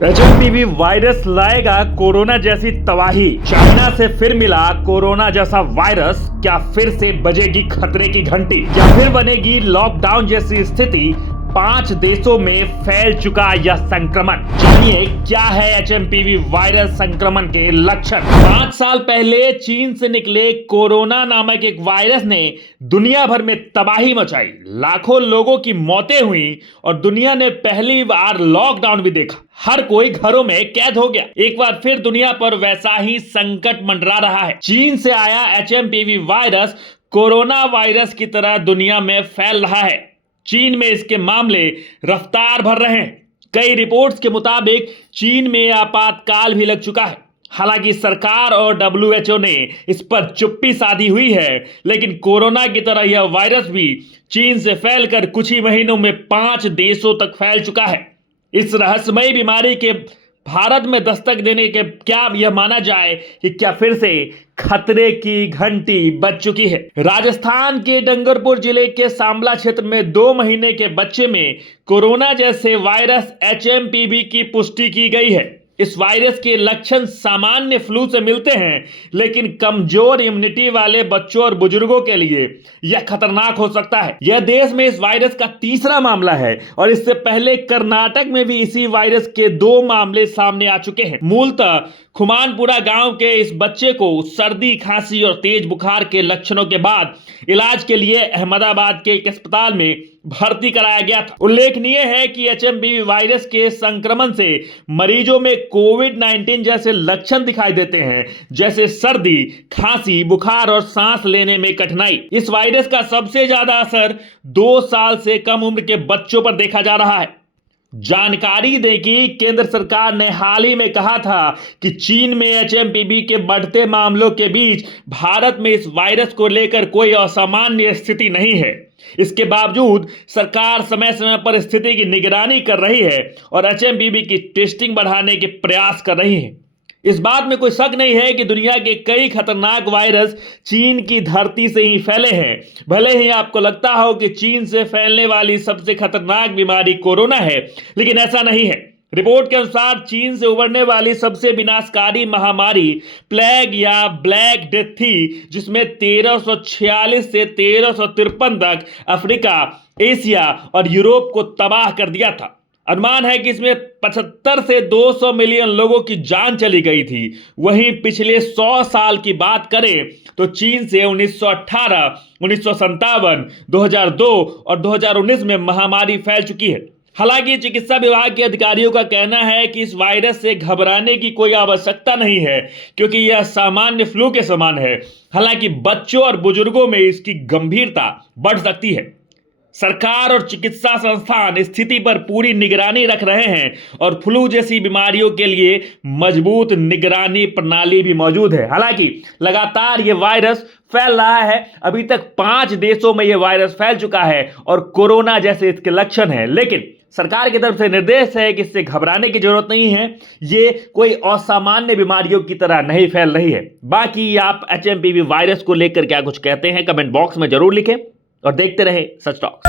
HMPV virus लाएगा corona जैसी तबाही। चाइना से फिर मिला कोरोना जैसा वायरस। क्या फिर से बजेगी खतरे की घंटी? क्या फिर बनेगी लॉकडाउन जैसी स्थिति? 5 देशों में फैल चुका यह संक्रमण। जानिए क्या है एचएमपीवी वायरस संक्रमण के लक्षण। 5 साल पहले चीन से निकले कोरोना नामक एक वायरस ने दुनिया भर में तबाही मचाई। लाखों लोगों की मौतें हुई और दुनिया ने पहली बार लॉकडाउन भी देखा। हर कोई घरों में कैद हो गया। एक बार फिर दुनिया पर वैसा ही संकट मंडरा रहा है। चीन से आया एचएमपीवी वायरस कोरोना वायरस की तरह दुनिया में फैल रहा है। चीन में इसके मामले रफ्तार भर रहे हैं। कई रिपोर्ट्स के मुताबिक चीन में आपातकाल भी लग चुका है। हालांकि सरकार और डब्ल्यूएचओ ने इस पर चुप्पी साधी हुई है, लेकिन कोरोना की तरह यह वायरस भी चीन से फैलकर कुछ ही महीनों में 5 देशों तक फैल चुका है। इस रहस्यमयी बीमारी के भारत में दस्तक देने के क्या यह माना जाए कि क्या फिर से खतरे की घंटी बज चुकी है। राजस्थान के डंगरपुर जिले के सांबला क्षेत्र में 2 महीने के बच्चे में कोरोना जैसे वायरस एचएमपीवी की पुष्टि की गई है। इस वायरस के लक्षण सामान्य फ्लू से मिलते हैं, लेकिन कमजोर इम्यूनिटी वाले बच्चों और बुजुर्गों के लिए यह खतरनाक हो सकता है। यह देश में इस वायरस का तीसरा मामला है और इससे पहले कर्नाटक में भी इसी वायरस के 2 मामले सामने आ चुके हैं। मूलतः खुमानपुरा गांव के इस बच्चे को सर्दी, खांसी और तेज बुखार के लक्षणों के बाद इलाज के लिए अहमदाबाद के एक अस्पताल में भर्ती कराया गया था। उल्लेखनीय है कि एचएमपीवी वायरस के संक्रमण से मरीजों में कोविड-19 जैसे लक्षण दिखाई देते हैं, जैसे सर्दी, खांसी, बुखार और सांस लेने में कठिनाई। इस वायरस का सबसे ज्यादा असर 2 साल से कम उम्र के बच्चों पर देखा जा रहा है। जानकारी दें कि केंद्र सरकार ने हाल ही में कहा था कि चीन में एचएमपीवी के बढ़ते मामलों के बीच भारत में इस वायरस को लेकर कोई असामान्य स्थिति नहीं है। इसके बावजूद सरकार समय समय पर स्थिति की निगरानी कर रही है और एचएमपीवी की टेस्टिंग बढ़ाने के प्रयास कर रही है। इस बात में कोई शक नहीं है कि दुनिया के कई खतरनाक वायरस चीन की धरती से ही फैले हैं। भले ही आपको लगता हो कि चीन से फैलने वाली सबसे खतरनाक बीमारी कोरोना है, लेकिन ऐसा नहीं है। रिपोर्ट के अनुसार चीन से उभरने वाली सबसे विनाशकारी महामारी प्लेग या ब्लैक डेथ थी, जिसमें 1346 से 1353 तक अफ्रीका, एशिया और यूरोप को तबाह कर दिया था। अनुमान है कि इसमें 75 से 200 मिलियन लोगों की जान चली गई थी। वहीं पिछले 100 साल की बात करें तो चीन से 1918, 1957, 2002 और 2019 में महामारी फैल चुकी है। हालांकि चिकित्सा विभाग के अधिकारियों का कहना है कि इस वायरस से घबराने की कोई आवश्यकता नहीं है, क्योंकि यह सामान्य फ्लू के समान है। हालांकि बच्चों और बुजुर्गों में इसकी गंभीरता बढ़ सकती है। सरकार और चिकित्सा संस्थान स्थिति पर पूरी निगरानी रख रहे हैं और फ्लू जैसी बीमारियों के लिए मजबूत निगरानी प्रणाली भी मौजूद है। हालांकि लगातार ये वायरस फैल रहा है। अभी तक 5 देशों में यह वायरस फैल चुका है और कोरोना जैसे इसके लक्षण हैं, लेकिन सरकार की तरफ से निर्देश है कि इससे घबराने की जरूरत नहीं है। ये कोई असामान्य बीमारियों की तरह नहीं फैल रही है। बाकी आप एचएमपीवी वायरस को लेकर क्या कुछ कहते हैं, कमेंट बॉक्स में जरूर लिखें और देखते रहे सच टॉक।